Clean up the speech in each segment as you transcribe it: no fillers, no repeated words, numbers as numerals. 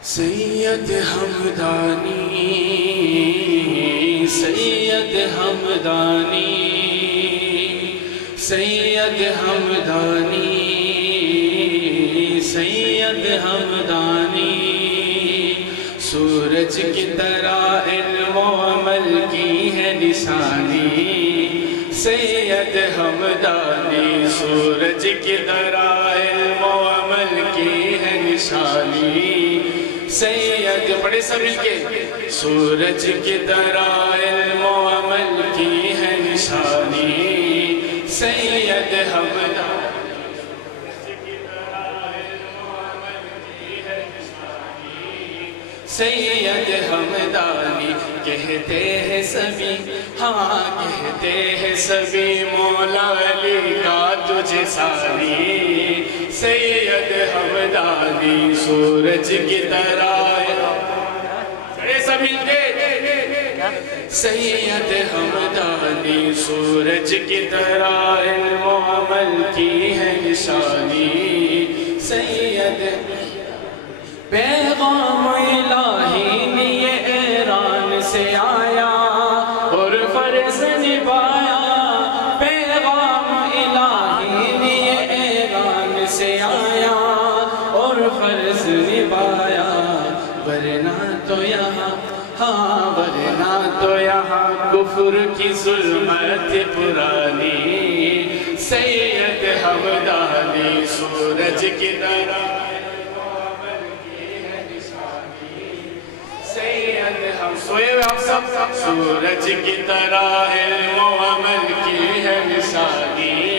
سید ہمدانی سید ہمدانی سید ہمدانی سید ہمدانی سورج کی طرح علم و عمل کی ہے نشانی سید ہمدانی سورج کی طرح علم و عمل کی ہے نشانی سید بڑے سب مل کے سورج کی طرح علم و عمل کی ہے نشانی سید ہمدانی سید ہمدانی کہتے ہیں سبھی ہاں کہتے ہیں سبھی مولا علی کا تجھے سانی سید ہمدانی سورج کی طرح سب مل کے سید ہمدانی سورج کی طرح علم و عمل کی ہے نشانی سید پیغام الہی نیے ایران سے آیا اور فرض نبھایا پیغام الہی نیے ایران سے آیا اور فرض نبھایا ورنہ تو یہاں ہاں ورنہ تو یہاں کفر کی ظلمت پرانی سید ہمدانی سورج کی طرح ہم سوئے ہوئے ہم سب سورج کی طرح علم و عمل کی ہے نشانی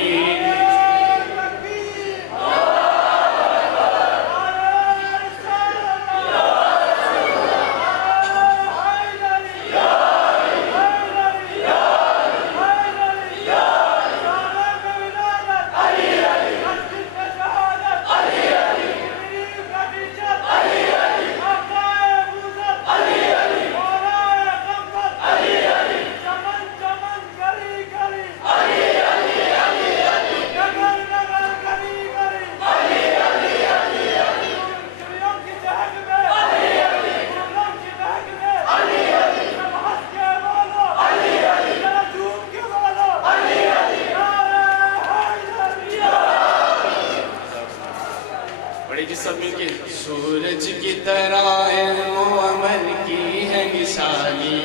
سب مل کے سورج کی طرح علم و عمل کی ہے نشانی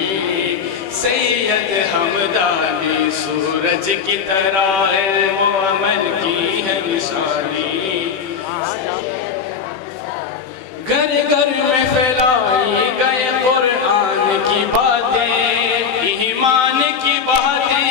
سید ہمدانی سورج کی طرح علم و عمل کی ہے نشانی گھر گھر میں پھیلائی گئے قرآن کی باتیں ایمان کی باتیں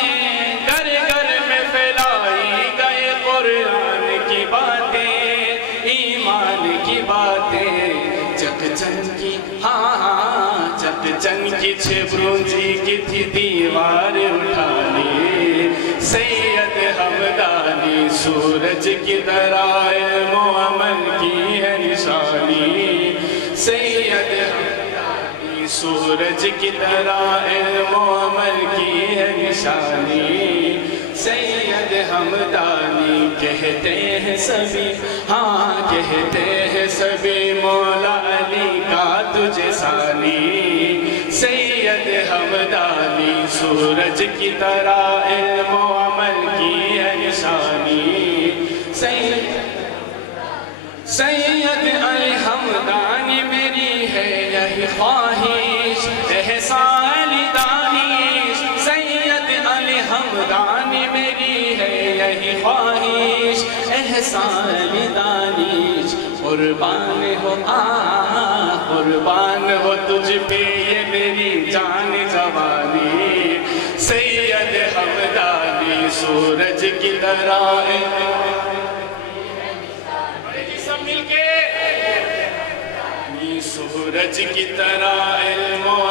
گھر گھر میں پھیلائی گئے قرآن کی باتیں ایمان کی باتیں چک چن کی ہاں چک چن کی چھبرونجی کی تھی دیوار اٹھانی سید ہمدانی سورج کی طرح علم و عمل کی ہے نشانی سید ہمدانی سورج کی طرح علم و عمل کی ہے نشانی سید ہمدانی کہتے ہیں سبھی ہاں کہتے ہیں سبھی مولا علی کا تجھے ثانی سید ہمدانی سورج کی طرح علم و عمل کی ہے نشانی سید علی ہمدانی میری ہے یہی خواہش احسان دانش سید علی ہمدانی میری ہے یہی خواہش احسان دانش قربان ہو قربان ہو تجھ پہ یہ میری جان جوانی سید ہمدانی سورج کی طرح سب مل کے سورج کی طرح علم و